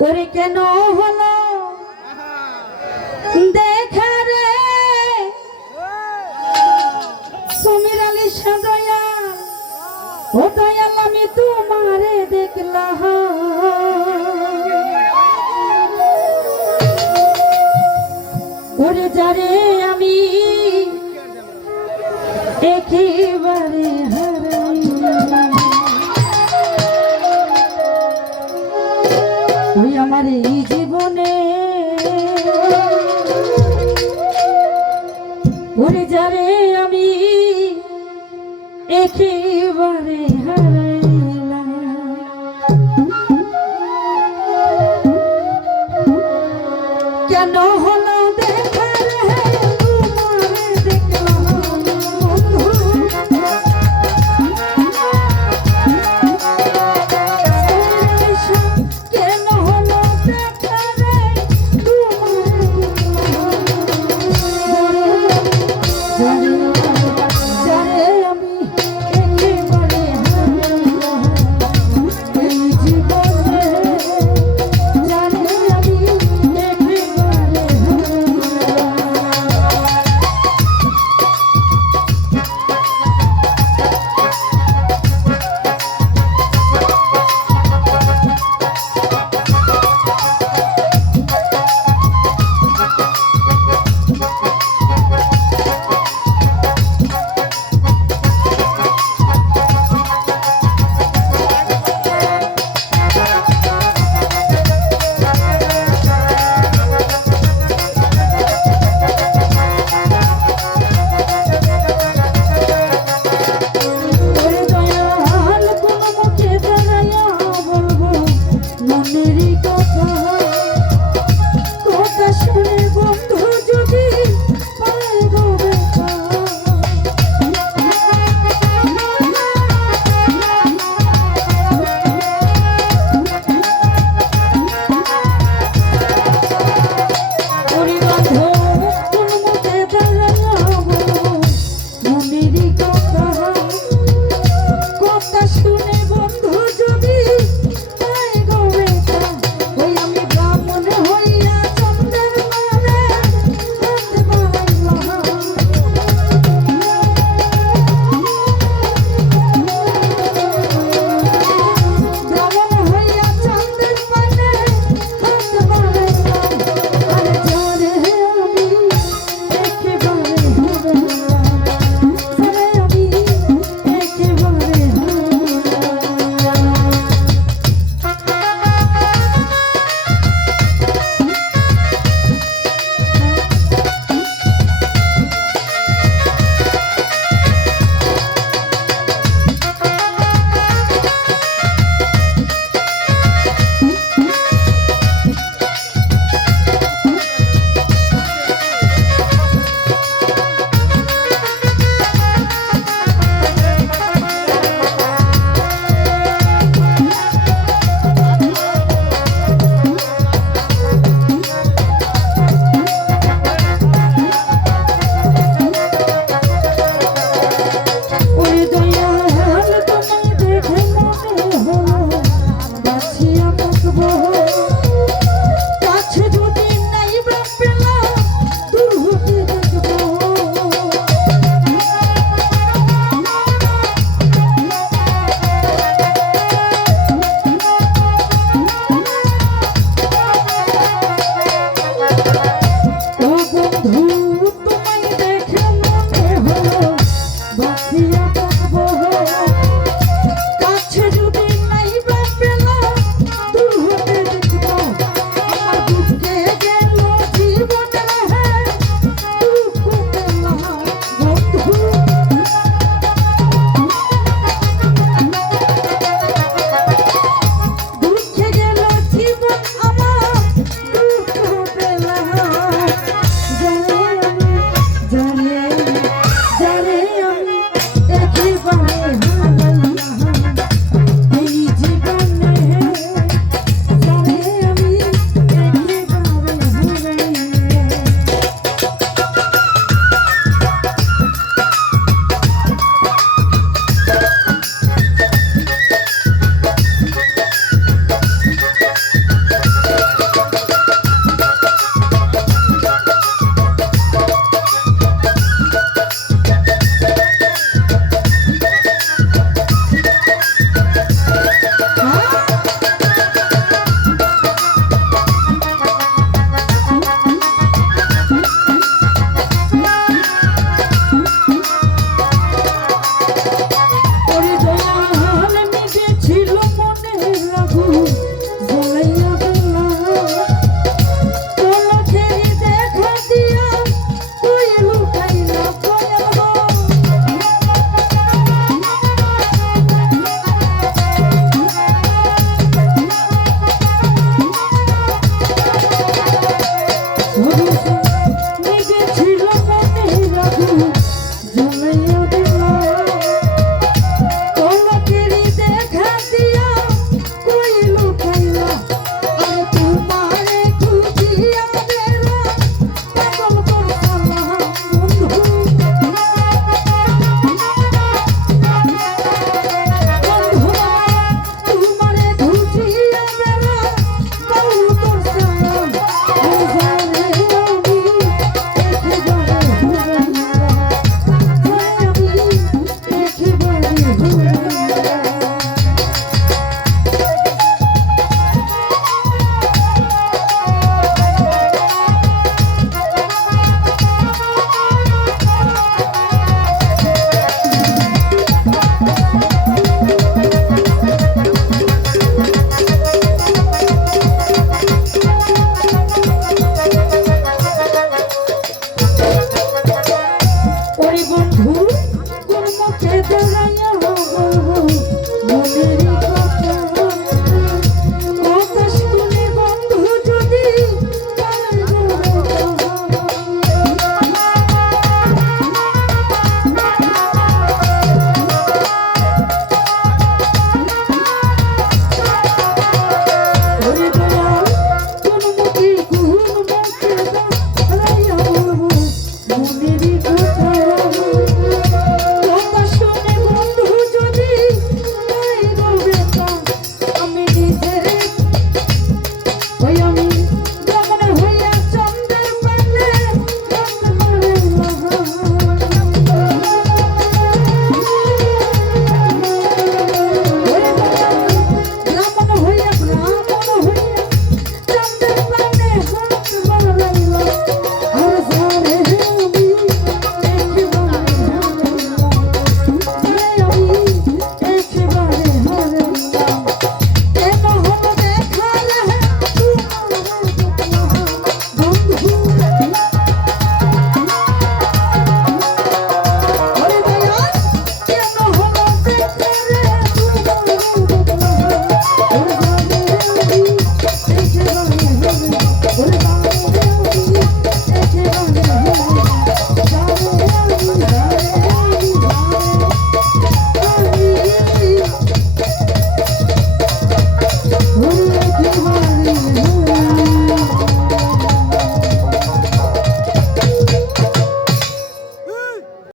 ওরে কেন হলো? দেখা রে। সমীর আলী সাদয়াল ও দয়াল, আমি তোমারে দেখলাম। ওরে যারে আমার এই জীবনে। ওরে যারে আমি একেবারে হারাইলাম। কেন হল